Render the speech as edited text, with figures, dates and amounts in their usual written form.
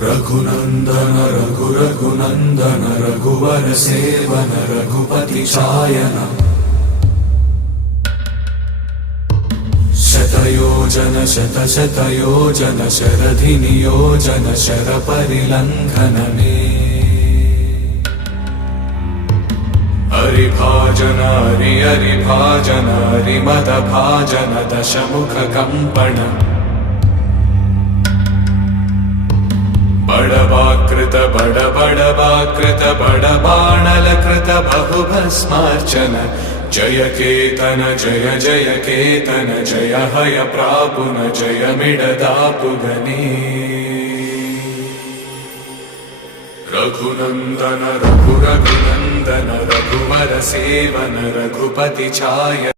रघुनंदन रघु रघुनंदन रघुवर seven Raghupati चायन शतयोजन शत शतयोजन शरधि नियोजन sir परिलंघन में हरिभाजन हरिभाजन हरिमद भाजन दशमुख कंपन बड़वाकृत बड़वाकृत बड़बाणलकृत बहुभस्मार्चन जय केतन जय जय केतन जय हय प्रापुन जय मिडदापुगने रघुनंदन रघु रघुनंदन रघुवर सेवन रघुपति छाय।